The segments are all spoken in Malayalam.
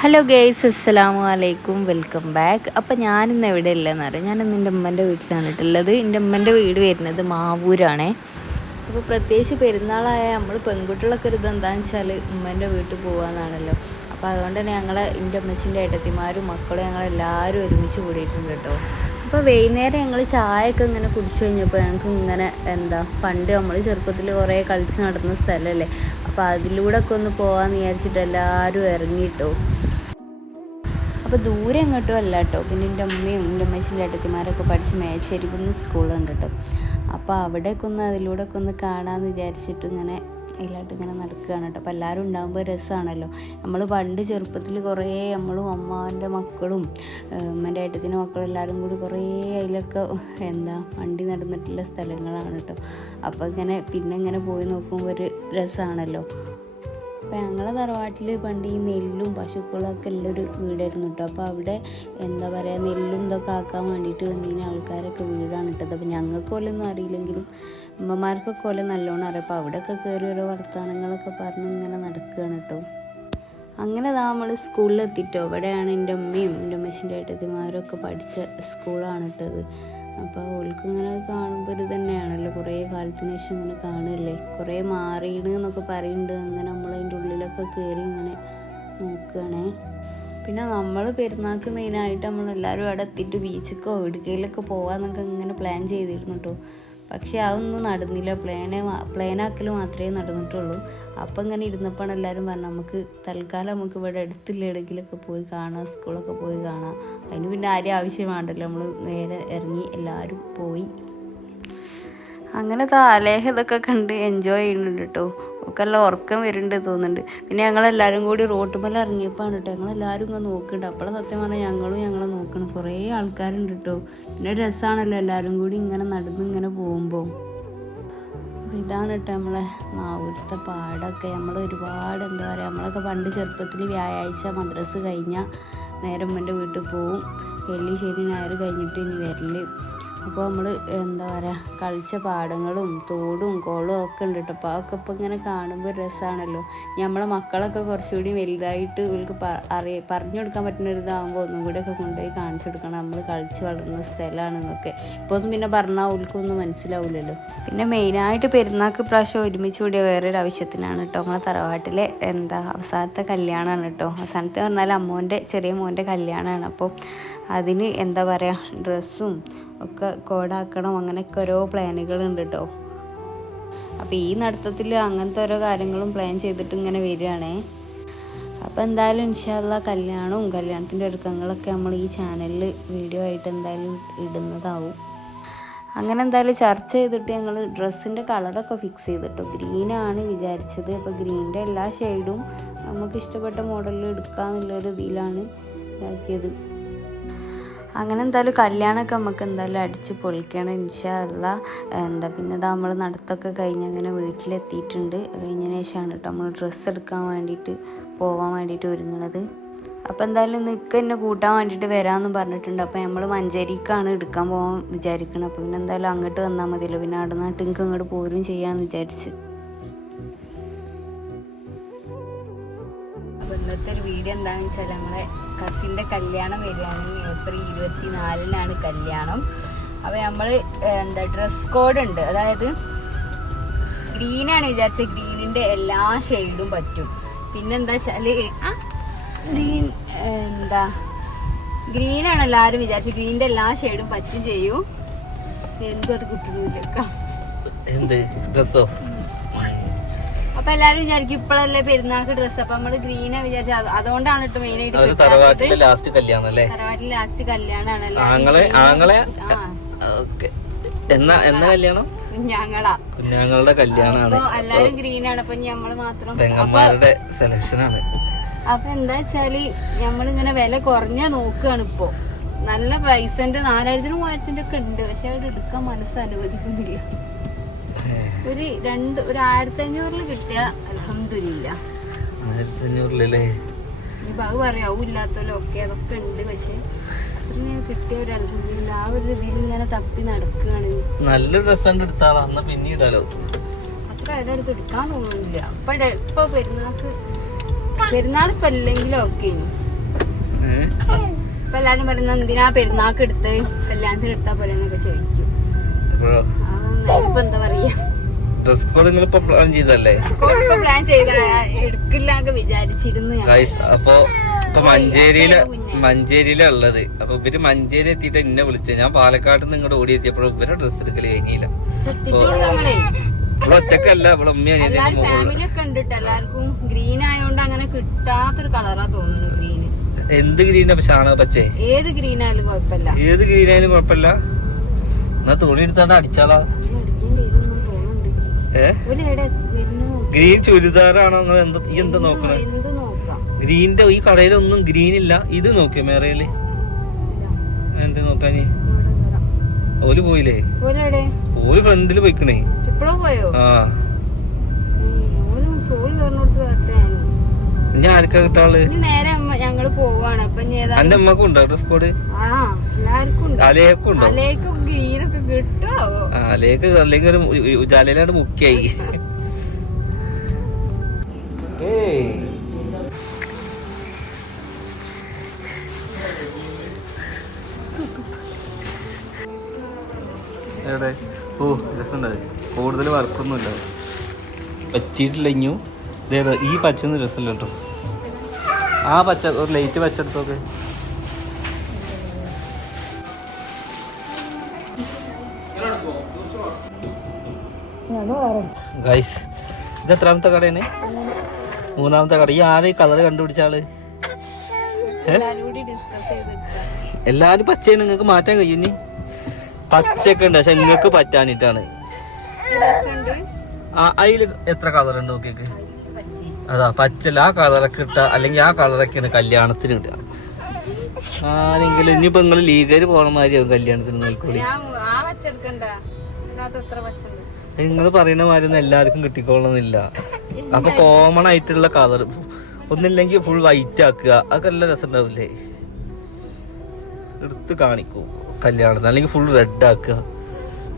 ഹലോ ഗേയ്സ് അസ്സലാമു അലൈക്കും വെൽക്കം ബാക്ക് അപ്പം ഞാനിന്ന് എവിടെ ഇല്ലെന്ന് അറിയാം. ഞാനിന്ന് എന്റെ ഉമ്മന്റെ വീട്ടിലാണ് ഇട്ടുള്ളത് എന്റെ ഉമ്മന്റെ വീട് വരുന്നത് മാവൂരാണേ. അപ്പോൾ പ്രത്യേകിച്ച് പെരുന്നാളായ നമ്മൾ പെൺകുട്ടികളൊക്കെ ഒരു ഇതെന്താണെന്ന് വെച്ചാൽ ഉമ്മന്റെ വീട്ടിൽ പോകാമെന്നാണല്ലോ അപ്പോൾ അതുകൊണ്ട് തന്നെ ഞങ്ങൾ എന്റെ അമ്മച്ചിന്റെ ഏട്ടത്തിമാരും മക്കളും ഞങ്ങളെല്ലാവരും ഒരുമിച്ച് കൂടിയിട്ടുണ്ട് കേട്ടോ. അപ്പോൾ വൈകുന്നേരം ഞങ്ങൾ ചായയൊക്കെ ഇങ്ങനെ കുടിച്ചു കഴിഞ്ഞപ്പോൾ ഞങ്ങൾക്ക് ഇങ്ങനെ എന്താ പണ്ട് നമ്മൾ ചെറുപ്പത്തിൽ കുറേ കളിച്ച് നടന്ന സ്ഥലമല്ലേ അപ്പോൾ അതിലൂടെ ഒക്കെ ഒന്ന് പോകാമെന്ന് വിചാരിച്ചിട്ട് എല്ലാവരും ഇറങ്ങിയിട്ടോ അപ്പോൾ ദൂരെ എങ്ങോട്ടും അല്ല കേട്ടോ പിന്നെ എന്റെ അമ്മയും എന്റെ അമ്മച്ചിന്റെ അട്ടത്തിമാരൊക്കെ പഠിച്ച് മേച്ചേരിക്കുന്ന സ്കൂളുണ്ട് കേട്ടോ അപ്പോൾ അവിടെയൊക്കെ ഒന്ന് അതിലൂടെയൊക്കെ ഒന്ന് കാണാമെന്ന് വിചാരിച്ചിട്ട് ഇങ്ങനെ അതിലായിട്ട് ഇങ്ങനെ നടക്കുകയാണ് കേട്ടോ. അപ്പോൾ എല്ലാവരും ഉണ്ടാകുമ്പോൾ രസമാണല്ലോ നമ്മൾ പണ്ട് ചെറുപ്പത്തിൽ കുറേ നമ്മളും അമ്മാവന്റെ മക്കളും അമ്മന്റെ ഏട്ടത്തിന്റെ മക്കളും എല്ലാവരും കൂടി കുറേ അതിലൊക്കെ എന്താ വണ്ടി നടന്നിട്ടുള്ള സ്ഥലങ്ങളാണ് കേട്ടോ. അപ്പോൾ ഇങ്ങനെ പിന്നെ ഇങ്ങനെ പോയി നോക്കുമ്പോൾ ഒരു രസമാണല്ലോ അപ്പോൾ ഞങ്ങളെ തറവാട്ടിൽ പണ്ട് ഈ നെല്ലും പശുക്കളൊക്കെ ഉള്ളൊരു വീടായിരുന്നു കേട്ടോ അപ്പോൾ അവിടെ എന്താ പറയുക നെല്ലും ഇതൊക്കെ ആക്കാൻ വേണ്ടിയിട്ട് വന്നിന് ആൾക്കാരൊക്കെ വീടാണ് ഇട്ടത് അപ്പോൾ ഞങ്ങൾക്ക് പോലൊന്നും അറിയില്ലെങ്കിലും അമ്മമാർക്കൊക്കെ പോലെ നല്ലോണം അറിയാം. അപ്പോൾ അവിടെയൊക്കെ കയറി ഓരോ വർത്തമാനങ്ങളൊക്കെ പറഞ്ഞ് ഇങ്ങനെ നടക്കുകയാണ് കേട്ടോ അങ്ങനെ നമ്മൾ സ്കൂളിലെത്തിട്ടോ. ഇവിടെയാണ് എന്റെ അമ്മയും എന്റെ അമ്മച്ചിന്റെ ഏട്ടത്തിമാരും ഒക്കെ പഠിച്ച സ്കൂളാണ് ഇട്ടത് അപ്പോൾ ഓൾക്ക് ഇങ്ങനെ കാണുമ്പോൾ ഇത് തന്നെയാണല്ലോ. കുറേ കാലത്തിന് ശേഷം ഇങ്ങനെ കാണില്ലേ കുറേ മാറിയിണ് എന്നൊക്കെ പറയുന്നുണ്ട്. അങ്ങനെ നമ്മൾ അതിന്റെ ഉള്ളിലൊക്കെ കയറി ഇങ്ങനെ നോക്കുകയാണേ. പിന്നെ നമ്മൾ പെരുന്നാൾക്ക് മെയിനായിട്ട് നമ്മളെല്ലാവരും അവിടെ എത്തിയിട്ട് ബീച്ചിക്കോ ഇടുക്കയിലൊക്കെ പോകാമെന്നൊക്കെ ഇങ്ങനെ പ്ലാൻ ചെയ്തിരുന്നു കേട്ടോ പക്ഷേ അതൊന്നും നടന്നില്ല. പ്ലേനെ പ്ലേനാക്കൽ മാത്രമേ നടന്നിട്ടുള്ളൂ. അപ്പം ഇങ്ങനെ ഇരുന്നപ്പോഴാണ് എല്ലാവരും പറഞ്ഞു നമുക്ക് തൽക്കാലം നമുക്ക് ഇവിടെ അടുത്തുള്ള എവിടെയെങ്കിലുമൊക്കെ പോയി കാണാം സ്കൂളൊക്കെ പോയി കാണാം. അതിന് പിന്നെ ആരും ആവശ്യം വേണ്ടല്ലോ. നമ്മൾ നേരെ ഇറങ്ങി എല്ലാവരും പോയി. അങ്ങനെ താലേഹ ഇതൊക്കെ കണ്ട് എൻജോയ് ചെയ്യുന്നുണ്ട് കേട്ടോ. ഒക്കെ എല്ലാം ഉറക്കം വരുന്നുണ്ട് തോന്നുന്നുണ്ട്. പിന്നെ ഞങ്ങളെല്ലാവരും കൂടി റോട്ടുമല ഇറങ്ങിയപ്പോൾ കേട്ടോ ഞങ്ങളെല്ലാവരും ഇങ്ങനെ നോക്കുന്നുണ്ട് അപ്പോഴും സത്യം പറഞ്ഞാൽ ഞങ്ങളും ഞങ്ങളെ നോക്കണം. കുറേ ആൾക്കാരുണ്ട് കേട്ടോ പിന്നെ രസമാണല്ലോ എല്ലാവരും കൂടി ഇങ്ങനെ നടന്ന് ഇങ്ങനെ പോകുമ്പോൾ അപ്പോൾ ഇതാണ് കേട്ടോ നമ്മളെ മാവൂരത്തെ പാടൊക്കെ. നമ്മൾ ഒരുപാട് എന്താ പറയുക നമ്മളൊക്കെ പണ്ട് ചെറുപ്പത്തിൽ വ്യാഴാഴ്ച മദ്രസ് കഴിഞ്ഞാൽ നേരം എന്റെ വീട്ടിൽ പോവും. വെള്ളി ശനി ഞായർ കഴിഞ്ഞിട്ട് ഇനി വരൽ. അപ്പോൾ നമ്മൾ എന്താ പറയുക കളിച്ച പാടങ്ങളും തോടും കുളവും ഒക്കെ ഉണ്ട് കേട്ടോ അപ്പോൾ അതൊക്കെ ഇപ്പോൾ ഇങ്ങനെ കാണുമ്പോൾ രസമാണല്ലോ നമ്മളെ മക്കളൊക്കെ കുറച്ചുകൂടി വലുതായിട്ട് ഇവർക്ക് അറിയ പറഞ്ഞു കൊടുക്കാൻ പറ്റുന്ന ഒരു ഇതാകുമ്പോൾ ഒന്നും കൂടെ ഒക്കെ കൊണ്ടുപോയി കാണിച്ചു കൊടുക്കണം. നമ്മൾ കളിച്ച് വളർന്ന സ്ഥലമാണെന്നൊക്കെ. ഇപ്പോൾ ഒന്നും പിന്നെ പറഞ്ഞാൽ ഓൽക്കൊന്നും മനസ്സിലാവില്ലല്ലോ പിന്നെ മെയിനായിട്ട് പെരുന്നാൾക്ക് പ്രാവശ്യം ഒരുമിച്ച് കൂടിയ വേറൊരു ആവശ്യത്തിനാണ് കേട്ടോ നമ്മളെ തറവാട്ടിലെ എന്താ അവസാനത്തെ കല്യാണമാണ് കേട്ടോ അവസാനത്തെ പറഞ്ഞാൽ അമ്മോന്റെ ചെറിയ മോന്റെ കല്യാണമാണ് അപ്പോൾ അതിന് എന്താ പറയുക ഡ്രസ്സും ഒക്കെ കോഡാക്കണം. അങ്ങനെയൊക്കെ ഓരോ പ്ലാനുകളുണ്ട് കേട്ടോ അപ്പോൾ ഈ നടത്തത്തിൽ അങ്ങനത്തെ ഓരോ കാര്യങ്ങളും പ്ലാൻ ചെയ്തിട്ട് ഇങ്ങനെ വരികയാണേ. അപ്പോൾ എന്തായാലും ഇൻഷാല്ല കല്യാണവും കല്യാണത്തിന്റെ ഒരുക്കങ്ങളൊക്കെ നമ്മൾ ഈ ചാനലിൽ വീഡിയോ ആയിട്ട് എന്തായാലും ഇടുന്നതാവും. അങ്ങനെ എന്തായാലും ചർച്ച ചെയ്തിട്ട് ഞങ്ങൾ ഡ്രസ്സിന്റെ കളറൊക്കെ ഫിക്സ് ചെയ്തിട്ടു. ഗ്രീനാണ് വിചാരിച്ചത്. അപ്പോൾ ഗ്രീനിന്റെ എല്ലാ ഷെയ്ഡും നമുക്ക് ഇഷ്ടപ്പെട്ട മോഡലിൽ എടുക്കാമെന്നുള്ളൊരു ഇതിലാണ് ഇതാക്കിയത്. അങ്ങനെ എന്തായാലും കല്യാണമൊക്കെ നമുക്ക് എന്തായാലും അടിച്ച് പൊളിക്കണം ഇൻഷാല്ല എന്താ പിന്നെ നമ്മൾ നടത്തൊക്കെ കഴിഞ്ഞ് അങ്ങനെ വീട്ടിലെത്തിയിട്ടുണ്ട്. കഴിഞ്ഞതിന് ശേഷമാണ് കേട്ടോ നമ്മൾ ഡ്രസ്സ് എടുക്കാൻ വേണ്ടിയിട്ട് പോവാൻ വേണ്ടിയിട്ട് ഒരുങ്ങുന്നത് അപ്പോൾ എന്തായാലും നിൽക്ക് എന്നെ കൂട്ടാൻ വേണ്ടിയിട്ട് വരാമെന്നും പറഞ്ഞിട്ടുണ്ട്. അപ്പോൾ നമ്മൾ മഞ്ചേരിക്കാണ് എടുക്കാൻ പോകാൻ വിചാരിക്കണം അപ്പോൾ പിന്നെ എന്തായാലും അങ്ങോട്ട് വന്നാൽ മതിയല്ലോ. പിന്നെ അവിടെ നിന്നിട്ട് നിങ്ങൾക്ക് അങ്ങോട്ട് പോരും ചെയ്യാമെന്ന് വിചാരിച്ച്. അപ്പോൾ ഇന്നത്തെ ഒരു വീഡിയോ എന്താണെന്ന് വെച്ചാൽ നമ്മളെ കസിന്റെ കല്യാണം വരികയാണ് ഏപ്രിൽ ഇരുപത്തി നാലിനാണ് കല്യാണം. അപ്പോൾ നമ്മൾ എന്താ ഡ്രസ് കോഡ് ഉണ്ട്. അതായത് ഗ്രീനാണ് വിചാരിച്ചത്. ഗ്രീനിന്റെ എല്ലാ ഷെയ്ഡും പറ്റും. പിന്നെന്താ വെച്ചാൽ ഗ്രീൻ എന്താ ഗ്രീനാണ് എല്ലാവരും വിചാരിച്ചത്. ഗ്രീനിന്റെ എല്ലാ ഷെയ്ഡും പറ്റും ചെയ്യും. എന്തോട്ട് കിട്ടുന്നില്ല അപ്പൊ എല്ലാരും വിചാരിക്കും ഇപ്പോഴല്ലേ പെരുന്നാൾക്ക് ഡ്രസ്സ് അപ്പൊ നമ്മൾ ഗ്രീനാ വിചാരിച്ചത്. അതുകൊണ്ടാണ് കേട്ടോ മെയിൻ ആയിട്ട് തറവാട്ടിലെ ലാസ്റ്റ് കല്യാണം അല്ലേ? തറവാട്ടിൽ ലാസ്റ്റ് കല്യാണാണ് ആങ്ങളെ ആങ്ങളെ എന്നാ എന്നാ കല്യാണം? ഞങ്ങളാ കുഞ്ഞാങ്ങളുടെ കല്യാണാണ്. എല്ലാരും എല്ലാരും ഗ്രീനാണ് അപ്പൊ ഞമ്മൾ മാത്രം തെങ്ങന്മാരുടെ സെലക്ഷൻ ആണ്. അപ്പൊ എന്താ വെച്ചാൽ ഞമ്മളിങ്ങനെ വില കുറഞ്ഞ നോക്കുകയാണ് ഇപ്പൊ. നല്ല പൈസന്റെ നാലായിരത്തിനും മൂവായിരത്തിന്റെ ഒക്കെ ഉണ്ട്. പക്ഷെ അവിടെ എടുക്കാൻ മനസ്സ് അനുവദിക്കുന്നില്ല. ഒരു രണ്ട് ഒരു ആയിരത്തി അഞ്ഞൂറിൽ കിട്ടിയ അലഹമില്ല ആയിരത്തി അഞ്ഞൂറിലല്ലേ അത് പറയാവും ഇല്ലാത്തല്ലോ ഒക്കെ അതൊക്കെ ഉണ്ട് പക്ഷെ കിട്ടിയ ഒരു അലഹമില്ല ആ ഒരു ഇങ്ങനെ തപ്പി നടക്കുകയാണ്. നല്ല ഡ്രസ് കണ്ട് എടുത്താളാ എന്നാ പിന്നെ ഇടാലോ? അത്ര ഇടം എടുത്ത് എടുക്കാൻ തോന്നുന്നില്ല ഇപ്പൊ ഇട- ഇപ്പൊ പെരുന്നാൾക്ക് പെരുന്നാൾ ഇപ്പൊ അല്ലെങ്കിലും ഒക്കെ ഇനി ഏഹ് ഇപ്പൊ എല്ലാരും പറയുന്ന എന്തിനാ പെരുന്നാക്ക് എടുത്ത് കല്യാണത്തിന് എടുത്താ പോലെ എന്നൊക്കെ ചോദിക്കും ഇപ്പൊ എന്താ പറയാ? ഡ്രസ് കോഡ് നിങ്ങൾ ഇപ്പൊ പ്ലാൻ ചെയ്തല്ലേ പ്ലാൻ ചെയ്ത എടുക്കില്ല വിചാരിച്ചിരുന്നു അപ്പൊ ഇപ്പൊ മഞ്ചേരിയിൽ മഞ്ചേരിയിലാ ഉള്ളത്. അപ്പൊ ഇവർ മഞ്ചേരി എത്തിയിട്ട് എന്നെ വിളിച്ചത് ഞാൻ പാലക്കാട് നിന്ന് ഇങ്ങോട്ട് ഓടി എത്തിയപ്പോഴും ഇവരെ ഡ്രസ് എടുക്കൽ കഴിഞ്ഞില്ല. ഇവിടെ ഒറ്റക്കല്ല ഇവിടെ ഉമ്മ അനിയത്തി എല്ലാരും ഫാമിലി ഒക്കെ ഉണ്ട്. എല്ലാവർക്കും ഗ്രീൻ ആയതുകൊണ്ട് അങ്ങനെ കിട്ടാത്തൊരു കളറാ തോന്നുന്നു ഗ്രീന് എന്ത് ഗ്രീനാ ഷാണ പച്ചേ? ഏത് ഗ്രീൻ ആയാലും കുഴപ്പമില്ല. ഏത് ഗ്രീൻ ആയാലും കുഴപ്പമില്ല. എന്നാ തുണി എടുത്താണ്ട് അടിച്ചാളാ? ഏ? ഗ്രീൻ ചുരിദാറാണോ നിങ്ങൾ എന്താ ഈ എന്താ നോക്കണേ? ഗ്രീനിന്റെ ഈ കടയിലൊന്നും ഗ്രീൻ ഇല്ല. ഇത് നോക്കിയ മേറയിൽ എന്ത് നോക്കാഞ്ഞ്? ഓൽ പോയില്ലേ? ഓൽ ഫ്രണ്ടിൽ പോയിക്കണേ. ആ. ഞാൻ ആർക്കാ കിട്ടാൾ ഞങ്ങൾ പോവാണ്. അപ്പൊ എന്റെ അമ്മക്കുണ്ടോ ഡ്രസ് കോഡ്? ആ. എല്ലാവർക്കും ഉണ്ട്. അലേക്ക് ഗ്രീനൊക്കെ കിട്ടുമോ അലേക്ക് അല്ലെങ്കിൽ ഒരു ഉജാലയിലാണ് മുക്കിയായി. ഏയ്. എവിടെ? ഓ രസമുണ്ട്. കൂടുതൽ വർക്കൊന്നുമില്ല പറ്റിയിട്ടില്ല ഇഞ്ഞു. ഇതേതാ ഈ പച്ച രസമില്ല കേട്ടോ. ആ പച്ച ഒരു ലൈറ്റ് പച്ച എടുത്തോക്കെ. ഗൈസ് ഇത് എത്രാമത്തെ കടയാണ്? മൂന്നാമത്തെ കട. ഈ ആര് കളർ കണ്ടുപിടിച്ചാൾ? എല്ലാരും പച്ചയാണ് നിങ്ങൾക്ക് മാറ്റാൻ കഴിയും ഇനി. പച്ചയൊക്കെ ഉണ്ട് പക്ഷെ നിങ്ങൾക്ക് പറ്റാനിട്ടാണ് ആ അതിൽ എത്ര കളർ ഉണ്ട് നോക്കിയേക്ക്? അതാ പച്ചല്ല ആ കളറൊക്കെ ഇട്ട അല്ലെങ്കിൽ ആ കളറൊക്കെയാണ് കല്യാണത്തിന് ഇടുക. ആരെങ്കിലും ഇനിയിപ്പോ നിങ്ങൾ ലീഗര് പോണ മാതിരിയാവും കല്യാണത്തിന് നോക്കൂടി ആ പച്ച എടുക്കണ്ട. എത്ര പച്ച നിങ്ങൾ പറയുന്ന മാതിരി ഒന്നും എല്ലാവർക്കും കിട്ടിക്കോളണമെന്നില്ല അപ്പൊ കോമൺ ആയിട്ടുള്ള കളർ ഒന്നില്ലെങ്കിൽ ഫുൾ വൈറ്റ് ആക്കുക. അതൊക്കെ നല്ല രസം ഉണ്ടാവില്ലേ എടുത്ത് കാണിക്കൂ. കല്യാണത്തിന്. അല്ലെങ്കിൽ ഫുൾ റെഡ് ആക്കുക.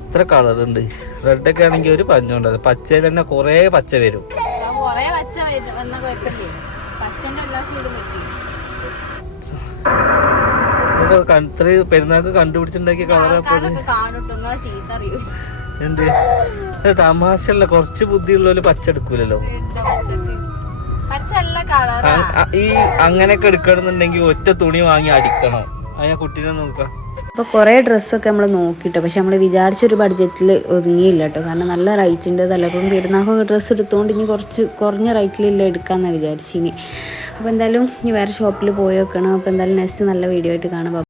ഇത്ര കളർ ഉണ്ട്. റെഡ് ഒക്കെ ആണെങ്കിൽ ഒരു പഞ്ഞുണ്ടല്ലോ പച്ചയിൽ തന്നെ കുറേ പച്ച വരും. ഇത്ര പെരുന്നാൾക്ക് കണ്ടുപിടിച്ചുണ്ടാക്കിയ കളർ എന്ത്? തമാശല്ല കുറച്ച് ബുദ്ധിയുള്ളവര് പച്ച എടുക്കൂലല്ലോ എന്താ പച്ചക്ക് പച്ച എല്ലാ കളറാ. അ- അ- ഈ അങ്ങനെയൊക്കെ എടുക്കണമെന്നുണ്ടെങ്കിൽ ഒറ്റ തുണി വാങ്ങി അടിക്കണം. അതിനെ കുട്ടീനെ നോക്കാം. അപ്പോൾ കുറേ ഡ്രസ്സൊക്കെ നമ്മൾ നോക്കിട്ടോ. പക്ഷെ നമ്മൾ വിചാരിച്ചൊരു ബഡ്ജറ്റിൽ ഒതുങ്ങിയില്ല കേട്ടോ. കാരണം നല്ല റേറ്റ് ഉണ്ട് അതല്ല അപ്പം പെരുന്നാൾക്കൊക്കെ ഡ്രസ്സ് എടുത്തുകൊണ്ട് ഇനി കുറച്ച് കുറഞ്ഞ റേറ്റിലില്ല എടുക്കാമെന്നാണ് വിചാരിച്ചിനി. അപ്പോൾ എന്തായാലും ഇനി വേറെ ഷോപ്പിൽ പോയി വെക്കണം അപ്പോൾ എന്തായാലും നെക്സ്റ്റ് നല്ല വീഡിയോ ആയിട്ട് കാണാം.